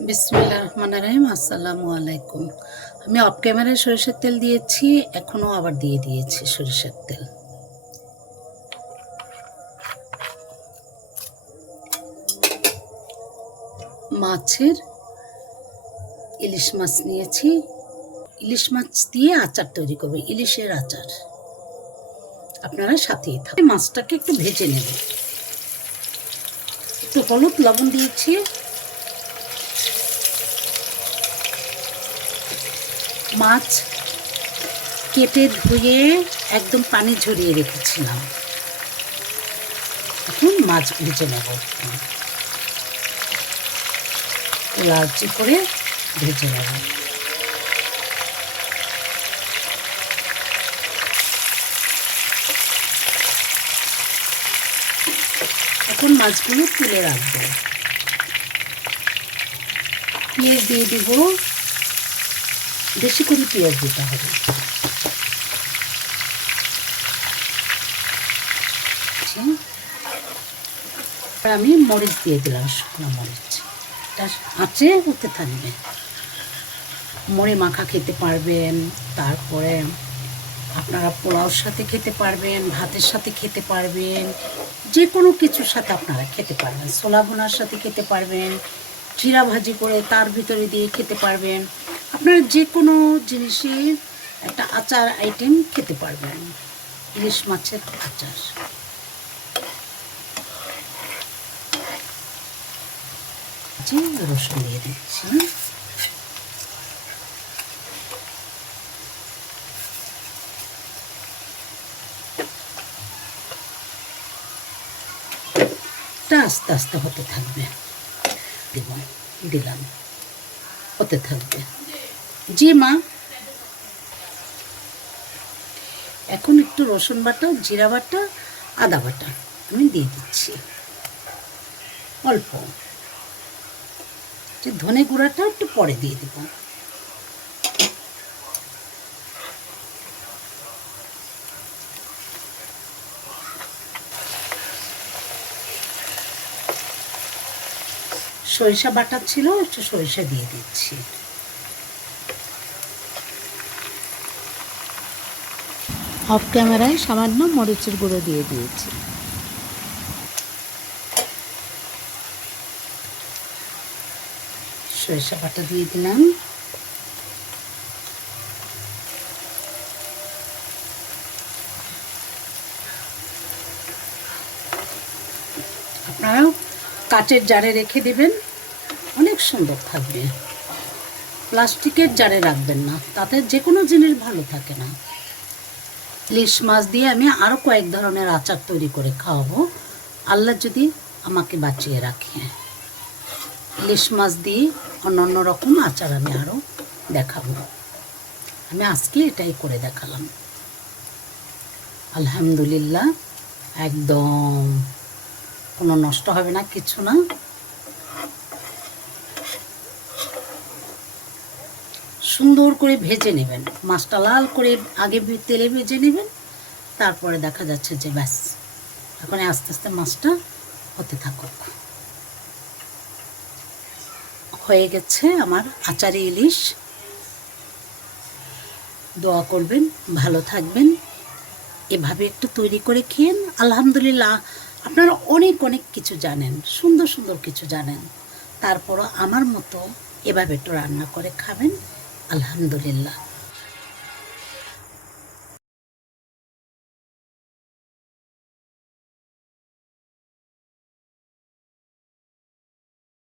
বিসমিল্লাহ রহমান রহিম। আসসালামু আলাইকুম। আমি অফ ক্যামেরায় সরিষার তেল দিয়েছি, এখনও আবার দিয়ে দিয়েছি সরিষার তেল। মাছের ইলিশ মাছ নিয়েছি। ইলিশ মাছ দিয়ে আচার তৈরি করব, ইলিশের আচার। আপনারা সাথেই থাকুন। মাছটাকে একটু ভেজে নেব। একটু হলুদ লবণ দিয়েছি। মাছ কেটে ধুয়ে একদম পানি ঝরিয়ে রেখেছিলাম। এখন মাছ ভেজে নেব। লালচি করে ভেজে নেব। এখন মাছগুলো তুলে রাখব। পেঁয়াজ দিয়ে দিব। বেশি করে পেঁয়াজ দিতে হবে। আমি মরিচ দিয়ে দিলাম, শুকনো মরিচ। এটা আঁচে হতে থাকবে। মুড়ি মাখা খেতে পারবেন, তারপরে আপনারা পোলাওর সাথে খেতে পারবেন, ভাতের সাথে খেতে পারবেন যে কোনো কিছুর সাথে আপনারা খেতে পারবেন। ছোলা বোনার সাথে খেতে পারবেন জিরা ভাজি করে তার ভিতরে দিয়ে খেতে পারবেন। আপনারা যে কোনো জিনিসই একটা আচার আইটেম খেতে পারবেন। ইলিশ মাছের আচার। রসুন দিয়ে দিচ্ছি। আস্তে আস্তে হতে থাকবে। দিলাম হতে থাকবে। জি, মা। এখন একটু রসুন বাটা, জিরা বাটা, আদা বাটা আমি দিয়ে দিচ্ছি। অল্প। ধনে গুঁড়াটা একটু পরে দিয়ে দেব। সরিষা বাটা ছিল একটু সরিষা দিয়ে দিচ্ছি। অফ ক্যামেরায় সামান্য মরিচের গুঁড়ো দিয়ে দিয়েছি। সরিষা বাটা দিয়ে দিলাম। আপনারাও কাচের জারে রেখে দিবেন। অনেক সুন্দর থাকবে। প্লাস্টিকের জারে রাখবেন না, তাতে যে কোনো জিনিস ভালো থাকে না। ইলিশ মাছ দিয়ে আমি আরও কয়েক ধরনের আচার তৈরি করে খাওয়াবো। আল্লাহ যদি আমাকে বাঁচিয়ে রাখে। ইলিশ মাছ দিয়ে অন্য রকম আচার আমি আরও দেখাবো। আমি আজকে এটাই করে দেখালাম। আলহামদুলিল্লাহ, একদম। কোনো নষ্ট হবে না, কিছু না। সুন্দর করে ভেজে নেবেন। মাছটা লাল করে আগে তেলে ভেজে নেবেন, তারপরে দেখা যাচ্ছে যে ব্যাস। এখন আস্তে আস্তে মাছটা হতে থাকুক। হয়ে গেছে আমার আচারি ইলিশ। দোয়া করবেন, ভালো থাকবেন। এভাবে একটু তৈরি করে খেয়েন। আলহামদুলিল্লাহ আপনারা অনেক অনেক কিছু জানেন, সুন্দর সুন্দর কিছু জানেন। তারপরও আমার মতো এভাবে একটু রান্না করে খাবেন, আলহামদুলিল্লাহ।